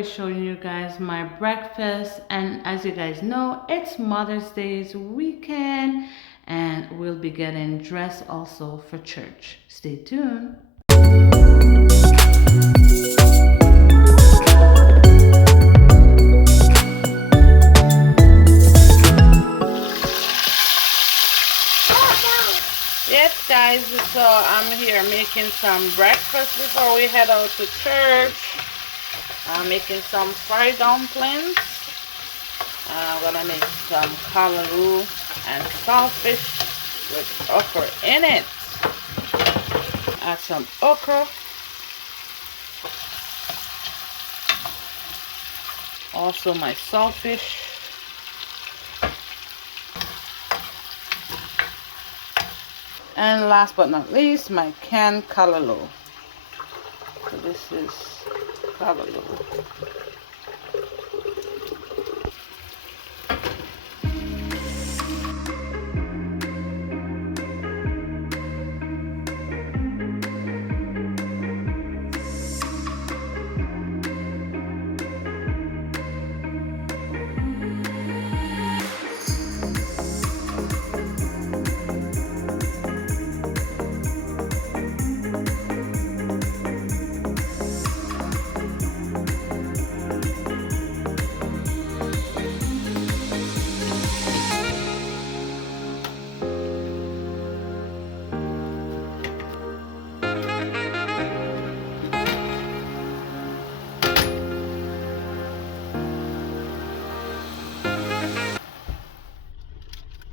be showing you guys my breakfast, and as you guys know, it's Mother's Day's weekend and we'll be getting dressed also for church. Stay tuned. Yes, guys, so I'm here making some breakfast before we head out to church. I'm making some fried dumplings. I'm gonna make some callaloo and saltfish with okra in it. Add some okra. Also my saltfish. And last but not least, my canned callaloo. So this is callaloo.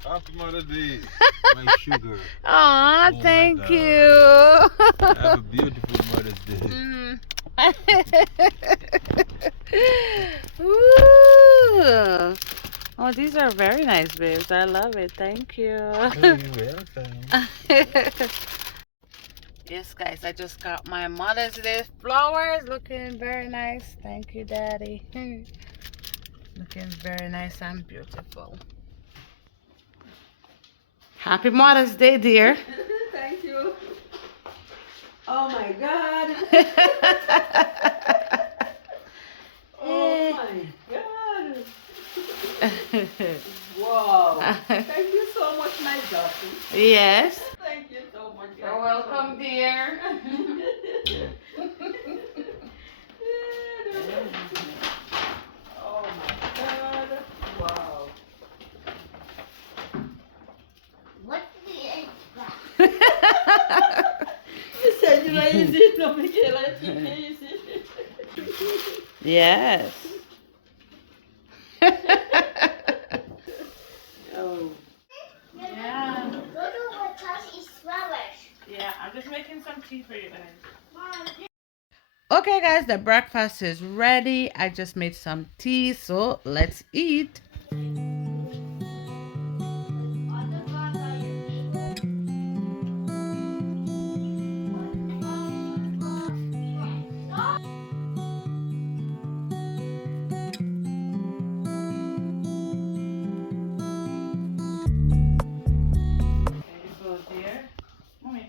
Happy Mother's Day, my sugar. Aw, Oh thank you. Have a beautiful Mother's Day. Ooh. Oh, these are very nice, babes. I love it. Thank you. Oh, you're welcome. Yes, guys, I just got my Mother's Day flowers. Looking very nice. Thank you, Daddy. Looking very nice and beautiful. Happy Mother's Day, dear. Thank you. Oh my God. Oh my God. Wow. Thank you so much, my daughter. Yes. Thank you so much. You're welcome, dear. Oh my God. Wow. What's the extra? You said you were easy. No, Michaela, it's easy. Yes. Oh. Yeah. Toto what else is flowers? Yeah, I'm just making some tea for you guys. Okay, guys, the breakfast is ready. I just made some tea, so let's eat. There you go, dear. Mommy.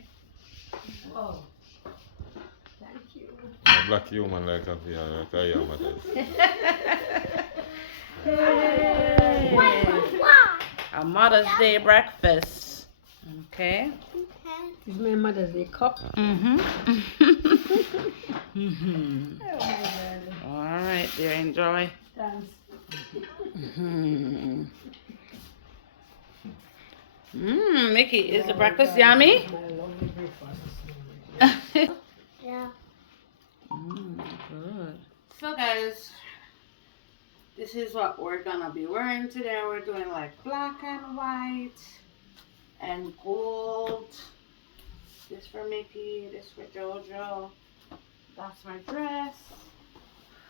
Oh. Thank you. A black human like a young Mother's. A Mother's Day breakfast. Okay. This is my Mother's Day cup. Mm-hmm. Oh my God. All right, dear, enjoy. Thanks. Mickey, is the breakfast yummy? My lovely breakfast. Yeah. Good. So, guys, this is what we're gonna be wearing today. We're doing like black and white and gold. This for Mickey, this for Jojo. That's my dress.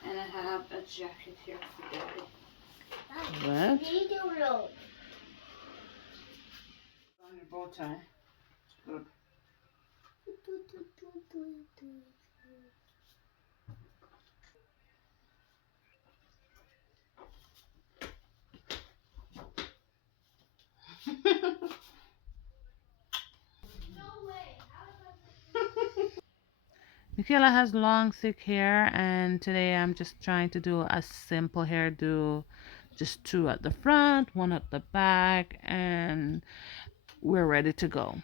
And I have a jacket here for Daddy. What? Video roll. On your bow tie. Good. Michaela has long, thick hair, and today I'm just trying to do a simple hairdo. Just two at the front, one at the back, and we're ready to go.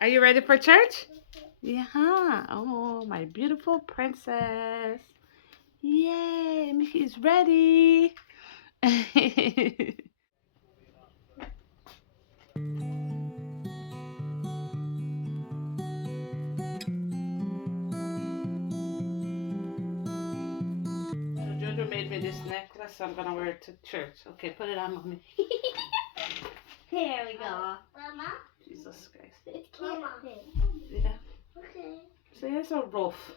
Are you ready for church? Yeah. Oh, my beautiful princess. Yay, Mickey's ready. Jojo made me this necklace, so I'm gonna wear it to church. Okay, put it on, mommy. Here we go. Mama? Jesus Christ. It can't Yeah. Okay. So it's so rough.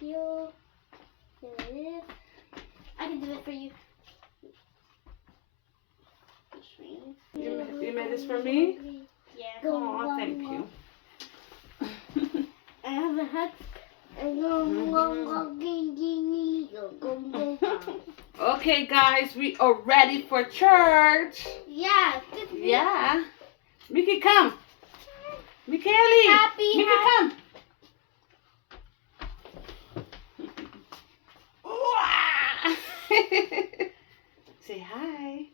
You do it. I can do it for you. You made this for me? Yeah. Oh, thank you. I have a hat. Okay, guys, we are ready for church. Yeah. Yeah. Mickey, come. Michaeli. Mickey, come. Ooh-ah. Say hi.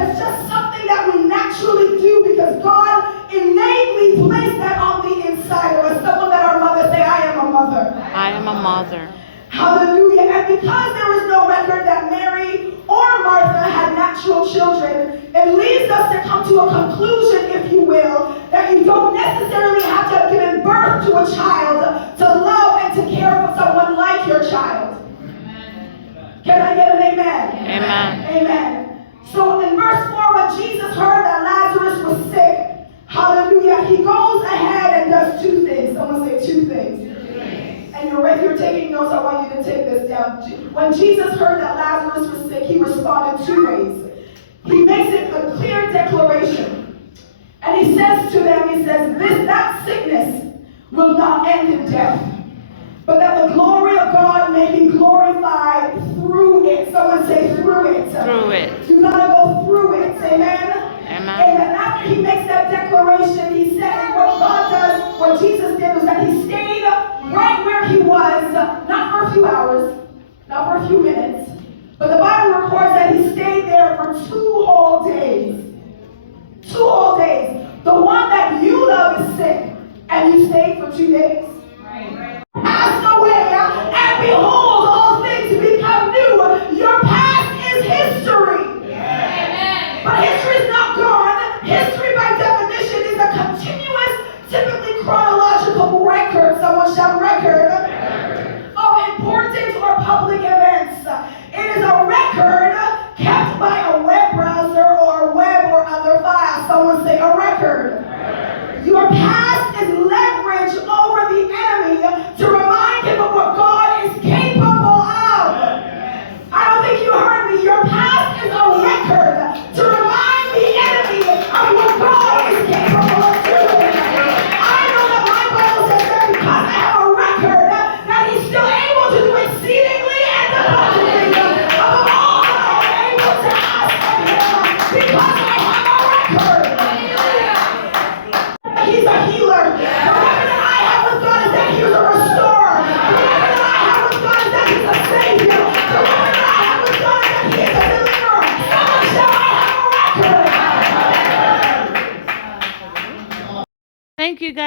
It's just something that we naturally do because God innately placed that on the inside of us. Someone that our mother say, I am a mother. I am a mother. Hallelujah. And because there is no record that Mary or Martha had natural children, it leads us to come to a conclusion, if you will, that you don't necessarily have to have given birth to a child to love and to care for someone like your child. Can I get an amen? Amen. Amen. So in verse 4, when Jesus heard that Lazarus was sick, hallelujah, he goes ahead and does two things. Someone say two things. And if you're taking notes, I want you to take this down. When Jesus heard that Lazarus was sick, he responded two ways. He makes it a clear declaration. And he says to them, he says, that sickness will not end in death, but that the glory of God may be glorified through it. Someone say through it. Through it. You gotta go through it. Amen? Amen. And after he makes that declaration, he said what God does, what Jesus did was that he stayed right where he was, not for a few hours, not for a few minutes, but the Bible records that he stayed there for 2 whole days. 2 whole days. The one that you love is sick, and you stayed for 2 days. Passed away, and behold, all things become new. Your past is history. Amen. But history is not gone. History, by definition, is a continuous, typically chronological record. Someone shout record. Of important or public events. It is a record kept by a web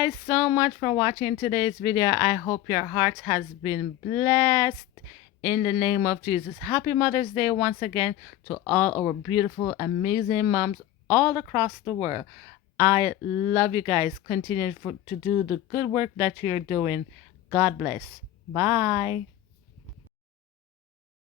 guys so much for watching today's video. I hope your heart has been blessed in the name of Jesus. Happy Mother's Day once again to all our beautiful, amazing moms all across the world. I love you guys. Continue to do the good work that you're doing. God bless. Bye.